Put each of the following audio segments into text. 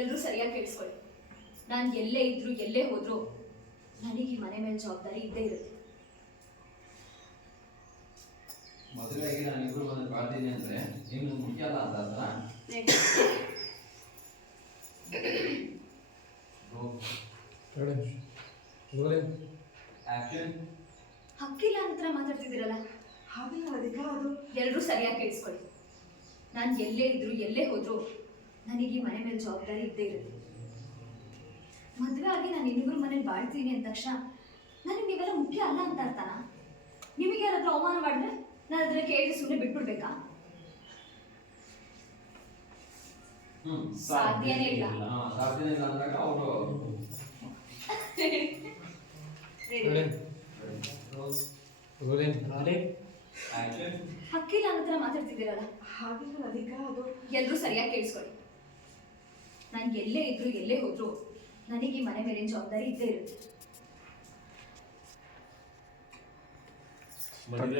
ಎಲ್ಲರೂ ಸರಿಯಾಗಿ ಕೇಳಿಸ್ಕೊಳ್ಳಿ. ನಾನು ಎಲ್ಲೇ ಇದ್ರು ಎಲ್ಲೇ ಹೋದ್ರು ನನಗೆ ಈ ಮನೆ ಮೇಲೆ ಜವಾಬ್ದಾರಿ ಇದ್ದೇ ಇರುತ್ತೆ. ಮದುವೆಯಾಗಿ ನಾನು ಇಬ್ಬರು ಬಂದು ಬಾಳ್ತೀನಿ ಅಂದ್ರೆ ನಿಮ್ಗೆ ಮುಖ್ಯ ಅಲ್ಲ ಅಂತ ಅರ್ಥ? ಹಕ್ಕಿಲ್ಲ ಅಂತ ಮಾತಾಡ್ತಿದ್ದೀರಲ್ಲ, ಹಾಗಿಲ್ಲ ಅದಕ್ಕೆ ಅದು. ಎಲ್ಲರೂ ಸರಿಯಾಗಿ ಕೇಳಿಸ್ಕೊಳ್ಳಿ. ನಾನು ಎಲ್ಲೇ ಇದ್ರು ಎಲ್ಲೇ ಹೋದ್ರು ನನಗೆ ಈ ಮನೆ ಮೇಲೆ ಜವಾಬ್ದಾರಿ ಇದ್ದೇ ಇರುತ್ತೆ. ಮದುವೆ ಆಗಿ ನಾನು ಇನ್ನಿಬ್ಬರು ಮನೇಲಿ ಬಾಳ್ತೀನಿ ಅಂದ ತಕ್ಷಣ ನನಗೆ ನೀವೆಲ್ಲ ಮುಖ್ಯ ಅಲ್ಲ ಅಂತ ಅರ್ಥನ? ನಿಮಗೆ ಯಾರಾದ್ರೂ ಅವಮಾನ ಮಾಡಿದ್ರೆ ನಾನು ಅದನ್ನ ಕೇಳಿ ಸುಮ್ಮನೆ ಬಿಟ್ಬಿಡ್ಬೇಕಾ? ಸಾಧ್ಯನೇ ಇಲ್ಲ. ಸಾಧ್ಯನೇ ಇಲ್ಲ ಅಂದಾಗ ಅವರು ಹಕ್ಕಿಲ್ಲ ಅನ್ನತ್ರ ಮಾತಾಡ್ತಿದ್ದೀರಲ್ಲ, ಹಾಗಿಲ್ಲ ಅದಕ್ಕೆ ಅದು. ಎಲ್ಲರೂ ಸರಿಯಾಗಿ ಕೇಳಿಸ್ಕೊಳ್ಳಿ. ನಾನು ಎಲ್ಲೇ ಇದ್ರು ಎಲ್ಲೇ ಹೋದ್ರು ನನಗೆ ಈ ಮನೆ ಮೇಲಿನ ಜವಾಬ್ದಾರಿ ಇದ್ದೇ ಇರುತ್ತೆ. ಒಂದು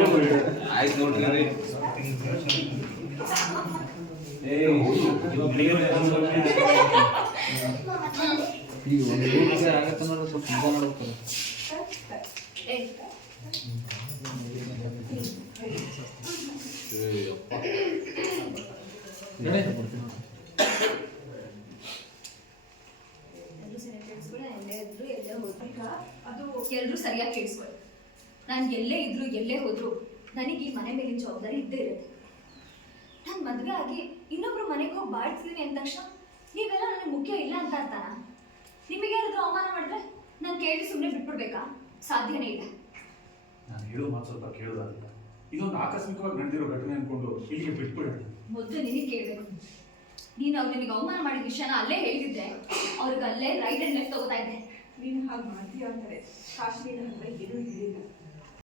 ಕಾಲ್ ಆಯ್ತು ನೋಡ್ರಿ. ಈಗ ಒಂದು ರೂಪಾಯಿ ಆಗತ್ತೆ ಅನ್ನೋದು ಸ್ವಲ್ಪ ನಿಧಾನ ಮಾಡ್ಬೇಕು. ಎಲ್ಲರೂ ಸರಿಯಾಗಿ ಕೇಳಿಸ್ಕೊಳ್ಳಿ. ನಾನು ಎಲ್ಲೇ ಇದ್ರು ಎಲ್ಲೇ ಹೋದ್ರು ನನಗೆ ಈ ಮನೆ ಮೇಲಿನ ಜವಾಬ್ದಾರಿ ಇದ್ದೇ ಇರುತ್ತೆ. ನಾನು ಮದುವೆ ಆಗಿ ಇನ್ನೊಬ್ರು ಮನೆಗೆ ಹೋಗಿ ಬಾಳ್ತಿದ್ದೀನಿ ಅಂದ ತಕ್ಷಣ ನೀವೆಲ್ಲ ನನಗೆ ಮುಖ್ಯ ಇಲ್ಲ ಅಂತ ಅರ್ಥನ? ನಿಮಗೆ ಯಾರಾದ್ರೂ ಅವಮಾನ ಮಾಡಿದ್ರೆ ನಾನು ಕೇಳಿ ಸುಮ್ಮನೆ ಬಿಟ್ಬಿಡ್ಬೇಕಾ? ಸಾಧ್ಯನೇ ಇಲ್ಲ. ನಾನು ಹೇಳೋ ಮಾತು ಸ್ವಲ್ಪ ಕೇಳೋದಾಗಿಲ್ಲ. ಇದೊಂದು ಆಕಸ್ಮಿಕವಾಗಿ ನಡೆದಿರೋ ಘಟನೆ ಅನ್ಕೊಂಡು ಇಲ್ಲಿಗೆ ಬಿಟ್ಬಿಡೋಣ. ಮೊದಲು ನಿನಗೆ ಕೇಳಬೇಕು. ನೀನು ಅವ್ರು ನಿನಗೆ ಅವಮಾನ ಮಾಡಿದ ವಿಷಯನ ಅಲ್ಲೇ ಹೇಳಿದ್ರೆ ಅವ್ರಿಗೆ ಅಲ್ಲೇ ರೈಟ್ ಅಂಡ್ ಲೆಫ್ಟ್ ತಗೋತಾ ಇದ್ದೆ. ನೀನು ಹಾಗೆ ಮಾಡ್ತೀಯ ಅಂದರೆ ಕಾಶ್ಮೀರ ಅಂದರೆ ಏನೂ ಹೇಳಿಲ್ಲ.